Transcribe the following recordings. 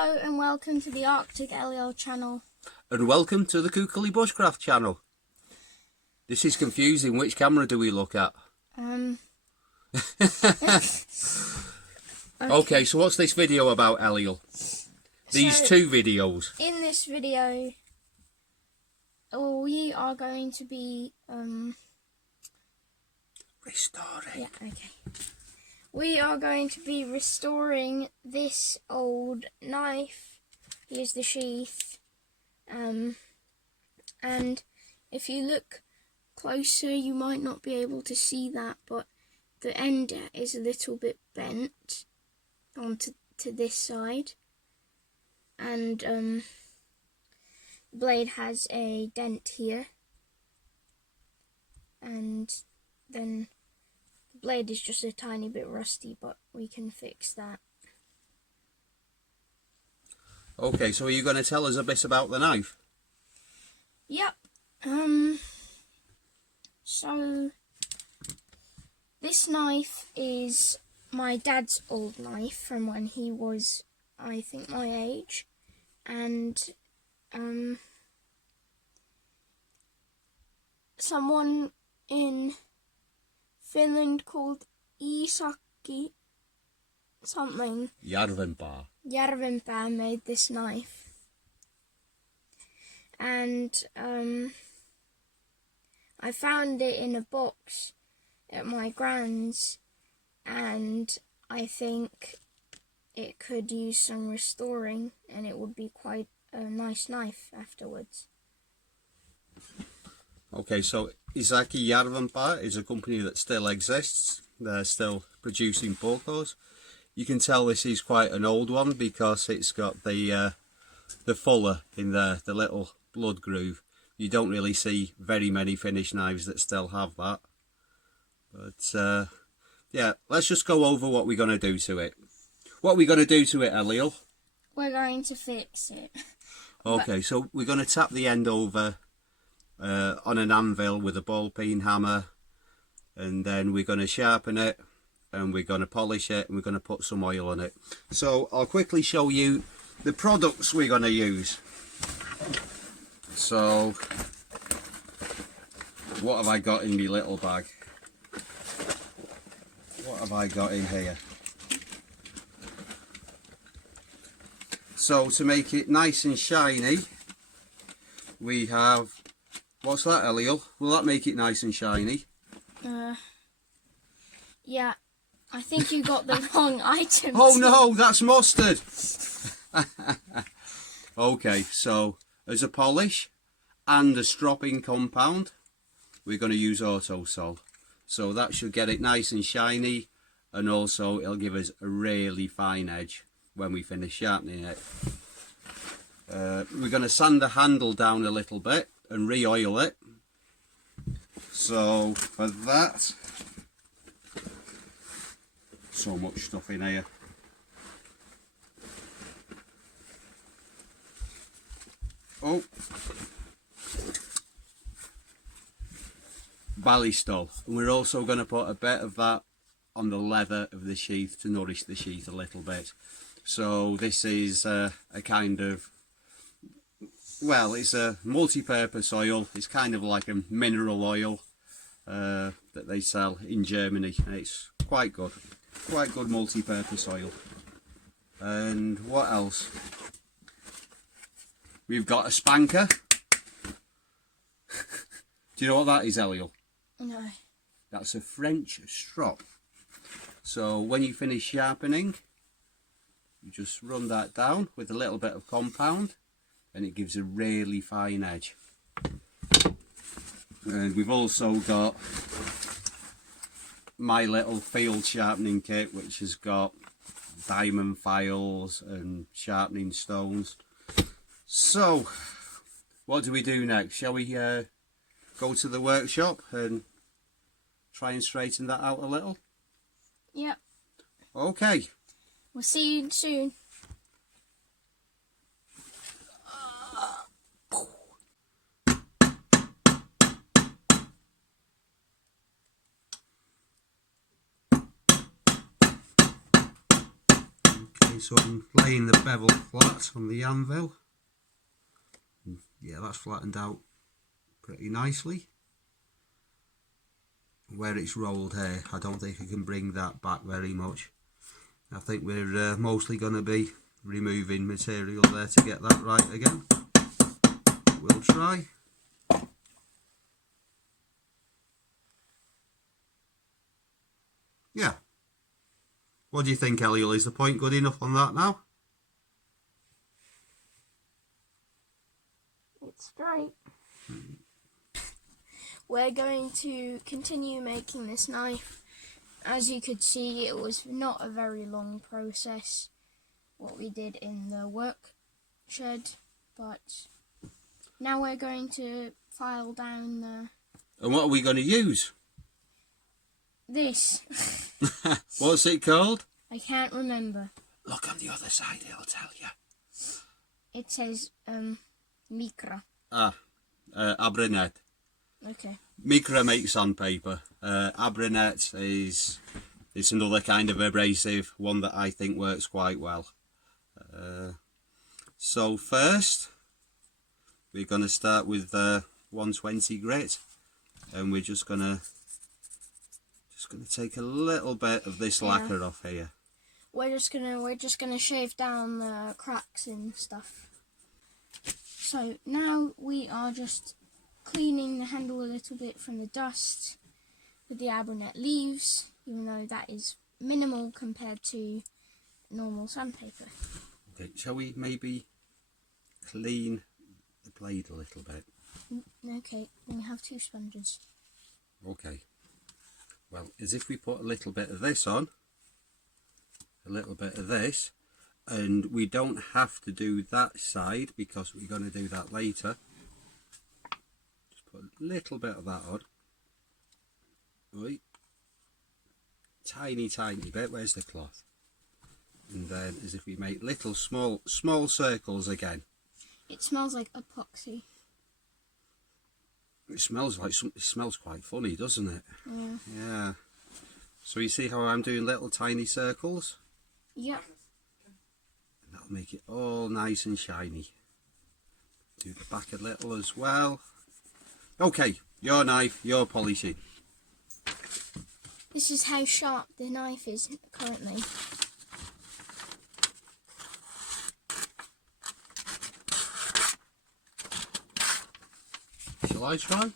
Hello and welcome to the Arctic Eliel channel. And welcome to the Bushcraft channel. This is confusing. Which camera do we look at? Okay, so what's this video about, Eliel? These two videos. In this video, we are going to be restoring. Yeah, okay. We are going to be restoring this old knife. Here's the sheath. And if you look closer, you might not be able to see that, but the end is a little bit bent onto this side. And the blade has a dent here. And then the blade is just a tiny bit rusty, but we can fix that. Okay, so are you going to tell us a bit about the knife? Yep. So this knife is my dad's old knife from when he was, I think, my age, and someone in Finland called Iisakki Järvenpää made this knife, and I found it in a box at my gran's, and I think it could use some restoring, and it would be quite a nice knife afterwards. Okay, so Iisakki Järvenpää is a company that still exists. They're still producing Puukkos. You can tell this is quite an old one because it's got the fuller in there, the little blood groove. You don't really see very many finished knives that still have that. But yeah, let's just go over what we're going to do to it. What are we going to do to it, Eliel? We're going to fix it. Okay, so we're going to tap the end over on an anvil with a ball peen hammer, and then we're going to sharpen it, and we're going to polish it, and we're going to put some oil on it. So I'll quickly show you the products we're going to use. So what have I got in my little bag? What have I got in here? So to make it nice and shiny, we have, what's that, Eliel? Will that make it nice and shiny? Yeah, I think you got the wrong item. Oh no, that's mustard. Okay, so as a polish and a stropping compound, we're going to use Autosol. So that should get it nice and shiny, and also it'll give us a really fine edge when we finish sharpening it. We're going to sand the handle down a little bit and re-oil it. So for that, so much stuff in here. Oh, ballistol, and we're also going to put a bit of that on the leather of the sheath to nourish the sheath a little bit. So this is a kind of, well, it's a multi-purpose oil. It's kind of like a mineral oil that they sell in Germany, and it's quite good multi-purpose oil. And what else? We've got a spanker. Do you know what that is, Eliel? No. That's a French strop. So when you finish sharpening, you just run that down with a little bit of compound, and it gives a really fine edge. And we've also got my little field sharpening kit, which has got diamond files and sharpening stones. So what do we do next? Shall we go to the workshop and try and straighten that out a little? Yep. Okay. We'll see you soon. Okay, Okay, so I'm laying the bevel flat on the anvil. Yeah, that's flattened out pretty nicely. Where it's rolled here, I don't think I can bring that back very much. I think we're mostly going to be removing material there to get that right again. We'll try. Yeah. What do you think, Eliel? Is the point good enough on that now? It's straight. We're going to continue making this knife. As you could see, it was not a very long process, what we did in the work shed, but now we're going to file down And what are we going to use? this. What's it called? I can't remember. Look on the other side, it'll tell you. It says Micra. Abranet. Okay. Micra makes sandpaper. Abranet it's another kind of abrasive, one that I think works quite well. So first, we're going to start with 120 grit, and we're just going to take a little bit of this lacquer off here. We're just gonna shave down the cracks and stuff. So now we are just cleaning the handle a little bit from the dust with the Abranet leaves, even though that is minimal compared to normal sandpaper. Okay, shall we maybe clean the blade a little bit? Okay, we have 2 sponges. Okay. Well, as if we put a little bit of this on, a little bit of this, and we don't have to do that side because we're going to do that later. Just put a little bit of that on. Right. Tiny bit. Where's the cloth? And then as if we make little small circles again. It smells like epoxy. It smells quite funny, doesn't it? Yeah. Yeah. So you see how I'm doing little tiny circles? Yep. And that'll make it all nice and shiny. Do the back a little as well. Okay, your knife, your polishing. This is how sharp the knife is currently. Shall I try?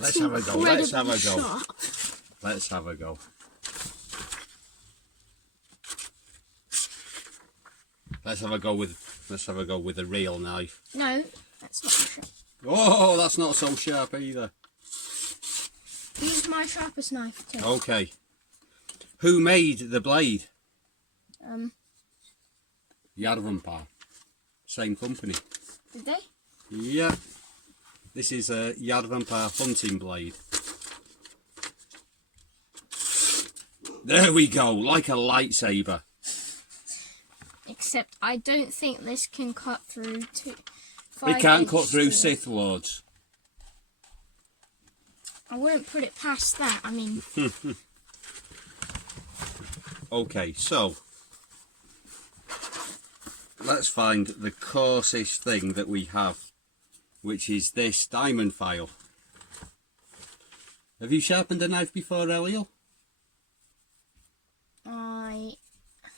Let's have a go. Let's have a go. Sharp. Let's have a go. Let's have a go with a real knife. No, that's not sharp. Oh, that's not so sharp either. Use my sharpest knife too. Okay. Who made the blade? Järvenpää. Same company. Did they? Yeah. This is a Järvenpää hunting blade. There we go, like a lightsaber. Except I don't think this can cut through It can't cut through Sith Lords. I wouldn't put it past that, I mean... Okay, so let's find the coarsest thing that we have, which is this diamond file. Have you sharpened a knife before, Eliel? I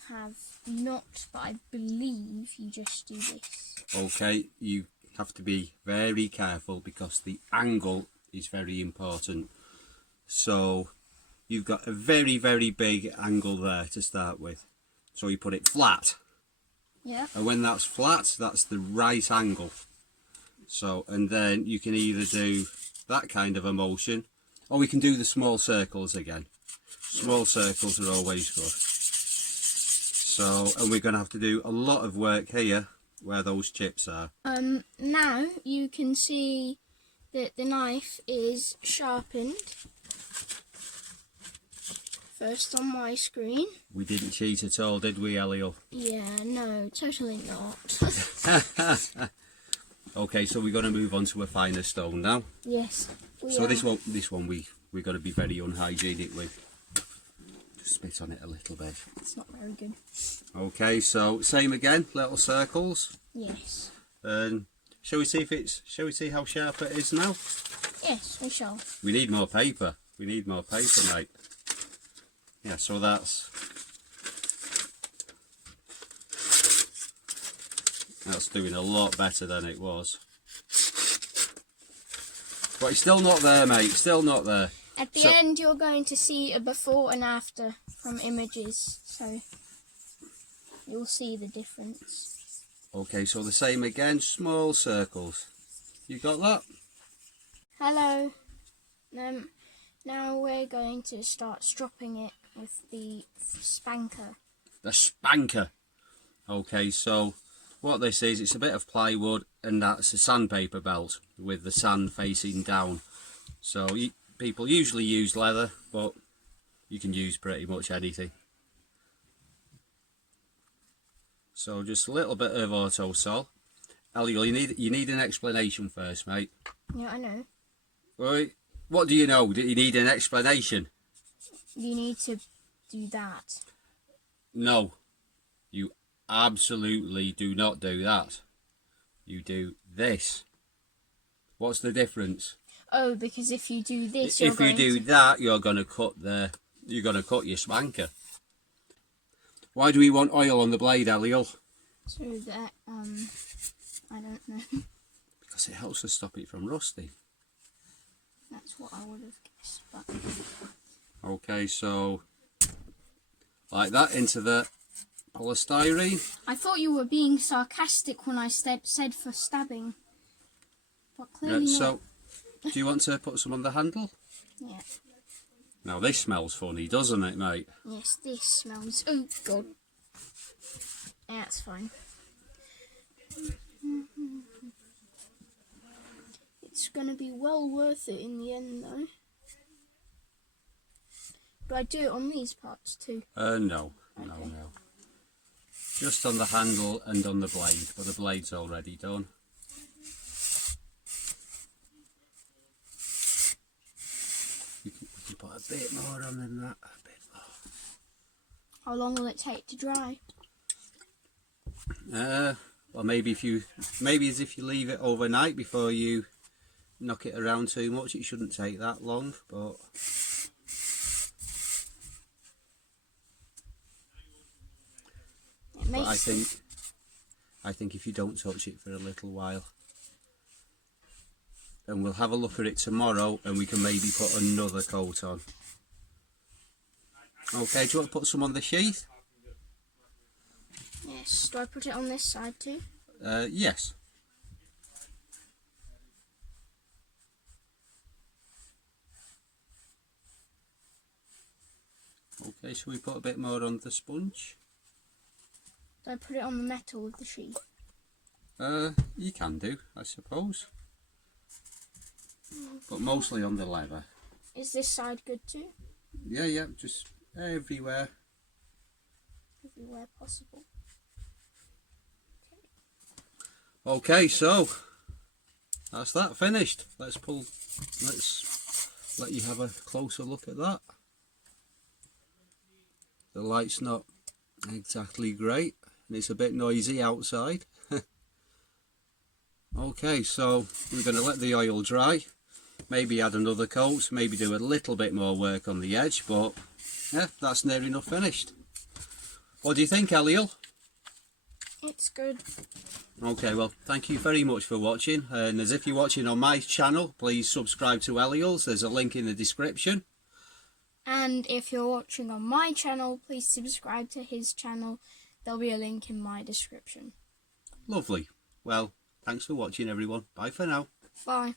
have not, but I believe you just do this. Okay, you have to be very careful because the angle is very important. So you've got a very big angle there to start with. So you put it flat. Yeah. And when that's flat, that's the right angle. So, and then you can either do that kind of a motion, or we can do the small circles again. Small circles are always good. So, and we're going to have to do a lot of work here where those chips are. Now you can see that the knife is sharpened. First on my screen. We didn't cheat at all, did we, Eliel? Yeah, no, totally not. Okay, so we're going to move on to a finer stone now. Yes. So this one we're going to be very unhygienic with. spit on it a little bit. It's not very good. Okay, so same again, little circles. Yes. And shall we see how sharp it is now? Yes, we shall. We need more paper. We need more paper, mate. Yeah, so that's doing a lot better than it was. But it's still not there, mate. Still not there. At the end, you're going to see a before and after from images, so you'll see the difference. Okay, so the same again, small circles. You got that? Hello. Now we're going to start stropping it with the spanker. The spanker. Okay, so what this is, it's a bit of plywood and that's a sandpaper belt with the sand facing down. So people usually use leather, but you can use pretty much anything. So just a little bit of auto sol. Eliel, you need an explanation first, mate. Yeah, I know. Right. What do you know? Do you need an explanation? You need to do that. No. You absolutely do not do that. You do this. What's the difference? Oh, because if you do this, If you do that, you're gonna cut your spanker. Why do we want oil on the blade, Eliel? So that I don't know. Because it helps to stop it from rusting. That's what I would have guessed, but Okay, so like that into the polystyrene. I thought you were being sarcastic when I said for stabbing, but clearly not. So, do you want to put some on the handle? Yeah. Now this smells funny, doesn't it, mate? Yes, this smells. Oh God. Yeah, it's fine. It's gonna be well worth it in the end, though. Do I do it on these parts too? No. Okay. No. Just on the handle and on the blade, but the blade's already done. We can put a bit more on than that, a bit more. How long will it take to dry? Well, maybe if you leave it overnight before you knock it around too much, it shouldn't take that long. But I think if you don't touch it for a little while, and we'll have a look at it tomorrow, and we can maybe put another coat on. Okay, do you want to put some on the sheath? Yes. Do I put it on this side too? Yes. Okay, shall we put a bit more on the sponge? Do I put it on the metal of the sheath? You can do, I suppose. But mostly on the leather. Is this side good too? Yeah, just everywhere. Everywhere possible. Okay, so that's that finished. Let's let you have a closer look at that. The light's not exactly great and it's a bit noisy outside. Okay, so we're going to let the oil dry, maybe add another coat, maybe do a little bit more work on the edge, but yeah, that's near enough finished. What do you think, Eliel? It's good. Okay, well, thank you very much for watching, and as if you're watching on my channel, please subscribe to Eliel's. There's a link in the description. And if you're watching on my channel, please subscribe to his channel. There'll be a link in my description. Lovely. Well, thanks for watching, everyone. Bye for now. Bye.